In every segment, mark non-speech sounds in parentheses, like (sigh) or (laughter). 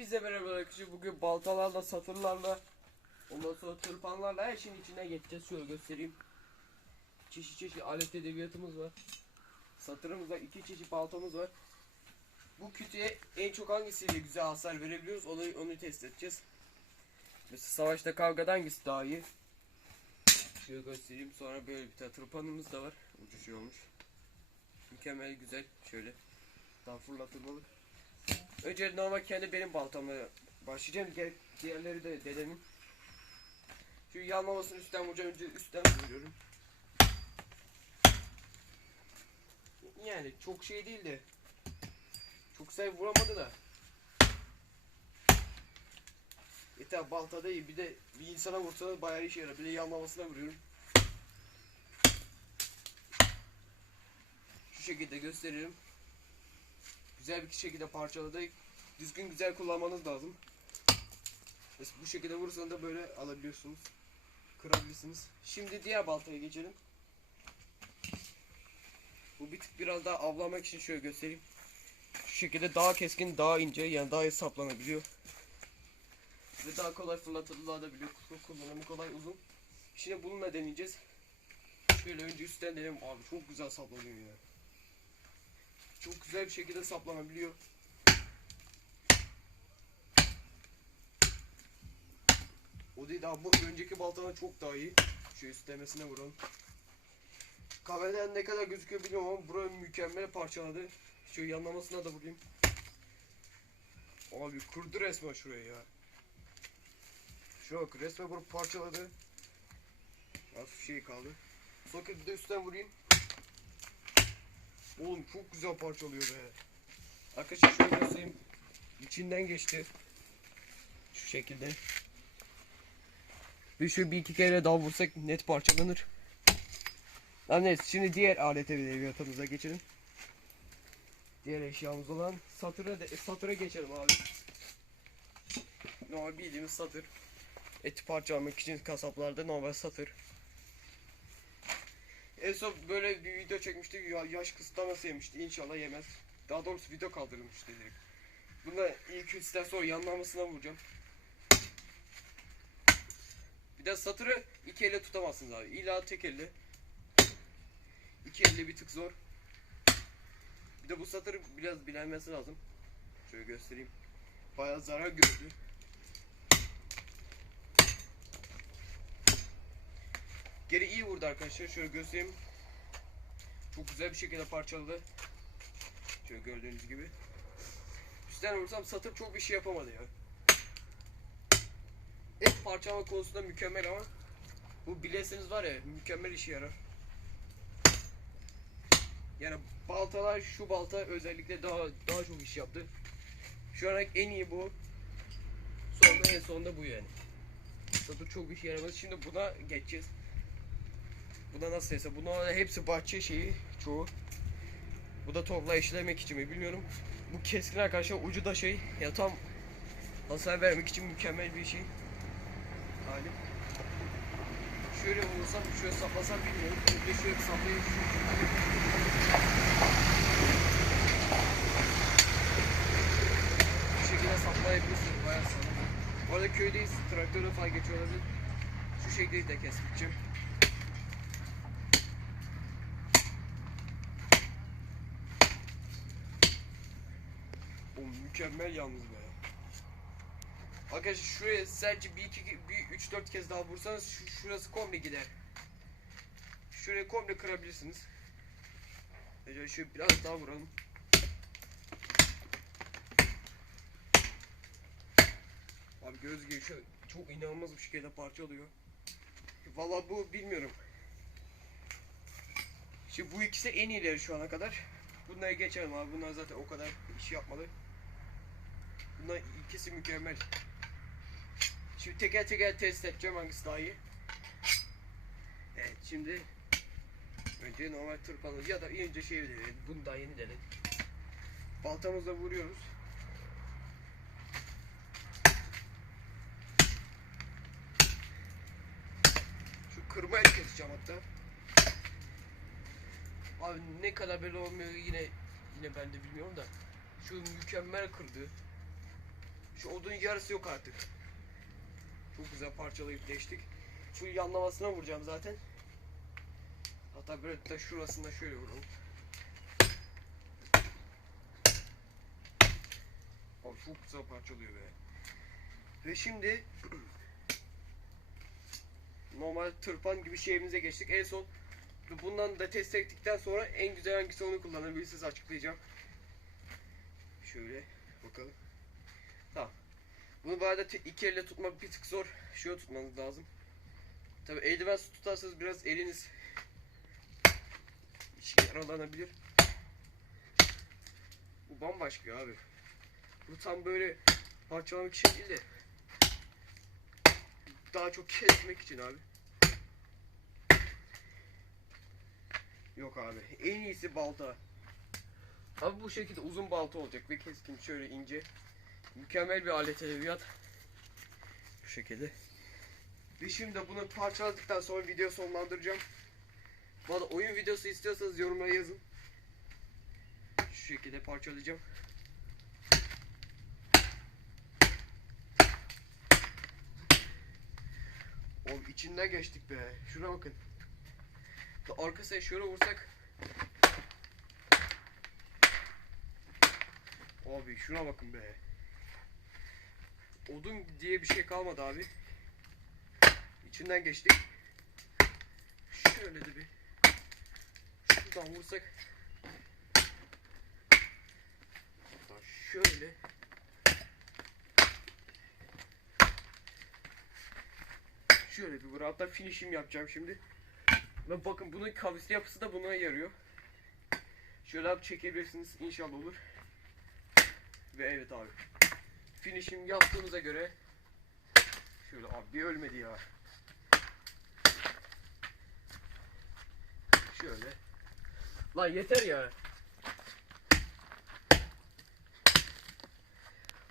Hepinize merhaba arkadaşlar. Bugün baltalarla, satırlarla, ondan sonra tırpanlarla her şeyin içine geçeceğiz. Şöyle göstereyim. Çeşit çeşit alet edebiyatımız var. Satırımız var. iki çeşit baltamız var. Bu kütüye en çok hangisiyle güzel hasar verebiliyoruz onu, onu test edeceğiz. Mesela savaşta kavgada hangisi daha iyi? Şöyle göstereyim. Sonra böyle bir tane tırpanımız da var. Ucu şey olmuş. Mükemmel güzel. Şöyle. Daha fırlatılmalı. Önce normal kendi benim baltamla başlayacağım. Diğer, diğerleri de dedemin. Şu yanmamasını üstten vuracağım. Önce üstten vuruyorum. Yani çok şey değil de. Çok sayı vuramadı da. Yeter balta değil. Bir de bir insana vursa bayağı işe yarar. Bir de yanmamasına vuruyorum. Şu şekilde gösteririm güzel bir şekilde parçaladık. Düzgün güzel kullanmanız lazım. Mesela bu şekilde vurursanız da böyle alabiliyorsunuz. Kırabilirsiniz. Şimdi diğer baltaya geçelim. Bu bir tık biraz daha avlamak için şöyle göstereyim. Şu şekilde daha keskin, daha ince yani daha iyi saplanabiliyor. Ve daha kolay fırlatılabiliyor. Kullanımı kolay uzun. Şimdi bununla deneyeceğiz. Şöyle önce üstten deneyelim. Abi çok güzel saplanıyor ya çok güzel bir şekilde saplanabiliyor. O değil daha bu önceki baltadan çok daha iyi. Şu üstlemesine vuralım. Kameradan ne kadar gözüküyor bilmiyorum ama burayı mükemmel parçaladı. Şu yanlamasına da vurayım. Abi kurdu resmen şurayı ya. Bak resmen bunu parçaladı. Az şey kaldı. Soket bir de üstten vurayım. Oğlum çok güzel parçalıyor be. Arkadaşlar şöyle göstereyim. İçinden geçti. Şu şekilde. Bir şu bir iki kere daha vursak net parçalanır. Lan neyse şimdi diğer alet edebiyatımıza geçelim. Diğer eşyamız olan satıra, de, satıra geçelim abi. Normal bildiğimiz satır. Eti parçalamak için kasaplarda normal satır. En son böyle bir video çekmiştik. Ya, yaş kısıtlaması yemişti. İnşallah yemez. Daha doğrusu video kaldırılmıştı direkt. Bunda ilk üstten sonra yanlamasına vuracağım. Bir de satırı iki elle tutamazsınız abi. İlla tek elle. İki elle bir tık zor. Bir de bu satır biraz bilenmesi lazım. Şöyle göstereyim. Bayağı zarar gördü. Geri iyi vurdu arkadaşlar. Şöyle göstereyim. Çok güzel bir şekilde parçaladı. Şöyle gördüğünüz gibi. Üstten vursam satır çok bir şey yapamadı ya. Et parçalama konusunda mükemmel ama bu bilesiniz var ya mükemmel işe yarar. Yani baltalar şu balta özellikle daha daha çok iş yaptı. Şu an en iyi bu. Sonra en sonunda bu yani. Satır çok iş yaramaz. Şimdi buna geçeceğiz. Bu da nasıl ise bunların hepsi bahçe şeyi çoğu. Bu da topla işlemek için mi bilmiyorum. Bu keskin arkadaşlar ucu da şey ya tam hasar vermek için mükemmel bir şey. Halim. Şöyle vurursam şöyle saplasam bilmiyorum. Bir de şöyle saplayayım. Bu bayağı sağlam. Bu arada köydeyiz. Traktörle falan geçiyor olabilir. Şu şekilde de keseceğim. Mükemmel yalnız be. Arkadaşlar şuraya sadece bir iki bir üç dört kez daha vursanız şu, şurası komple gider. Şurayı komple kırabilirsiniz. Şöyle şöyle biraz daha vuralım. Abi göz gibi şu çok inanılmaz bir şekilde parça oluyor. Valla bu bilmiyorum. Şimdi bu ikisi en iyileri şu ana kadar. Bunları geçelim abi. Bunlar zaten o kadar iş yapmadı. Bunlar ikisi mükemmel. Şimdi teker teker test edeceğim hangisi daha iyi. Evet şimdi önce normal tırpanı ya da önce şey deneyelim. Bunu daha yeni denedim. Baltamızla vuruyoruz. Şu kırma el keseceğim hatta. Abi ne kadar böyle olmuyor yine yine ben de bilmiyorum da şu mükemmel kırdı. Şu odun yarısı yok artık. Çok güzel parçalayıp değiştik. Şu yanlamasına vuracağım zaten. Hatta böyle de şurasında şöyle vuralım. Abi çok güzel parçalıyor be. Ve şimdi (clears throat) normal tırpan gibi şeyimize geçtik. En son bundan da test ettikten sonra en güzel hangisi onu kullanabilirsiniz açıklayacağım. Şöyle bakalım. Tamam. Bunu te- iki elle tutmak bir tık zor. Şöyle tutmanız lazım. Tabi eldiven tutarsanız biraz eliniz işe yaralanabilir. Bu bambaşka abi. Bu tam böyle parçalamak için değil de daha çok kesmek için abi. Yok abi. En iyisi balta. Abi bu şekilde uzun balta olacak ve keskin şöyle ince. Mükemmel bir alet edebiyat. Bu şekilde. Ve şimdi bunu parçaladıktan sonra video sonlandıracağım. Bana oyun videosu istiyorsanız yorumlara yazın. Şu şekilde parçalayacağım. Oğlum içinden geçtik be. Şuna bakın. Arkasına şöyle vursak. Abi şuna bakın be. Odun diye bir şey kalmadı abi. İçinden geçtik. Şöyle de bir şuradan vursak. Hatta şöyle. Şöyle bir vur. Hatta finishim yapacağım şimdi. Ve bakın bunun kavisli yapısı da buna yarıyor. Şöyle abi çekebilirsiniz. İnşallah olur. Ve evet abi. Finishim yaptığınıza göre şöyle abi bir ölmedi ya. Şöyle. Lan yeter ya.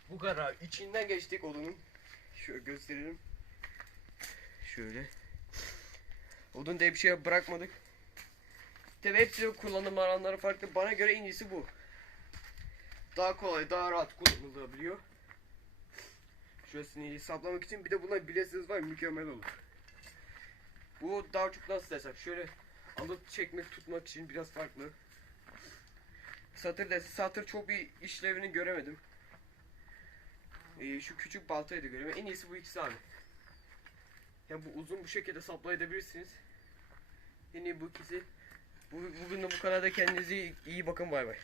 Bu kadar. İçinden geçtik odunun. Şöyle gösterelim. Şöyle. Odun diye bir şey bırakmadık. Tabi hepsi kullanım alanları farklı. Bana göre en iyisi bu. Daha kolay, daha rahat kullanılabiliyor. Şurasını hesaplamak için bir de buna bilesiniz var mükemmel olur. Bu daha çok nasıl desem şöyle alıp çekmek tutmak için biraz farklı. Satır desi satır çok bir işlevini göremedim. Ee, şu küçük baltayı da görüyorum. En iyisi bu ikisi abi. Ya bu uzun bu şekilde saplayabilirsiniz. İyi bu ikisi. Bu, bugün de bu kadar da kendinize iyi bakın bay bay.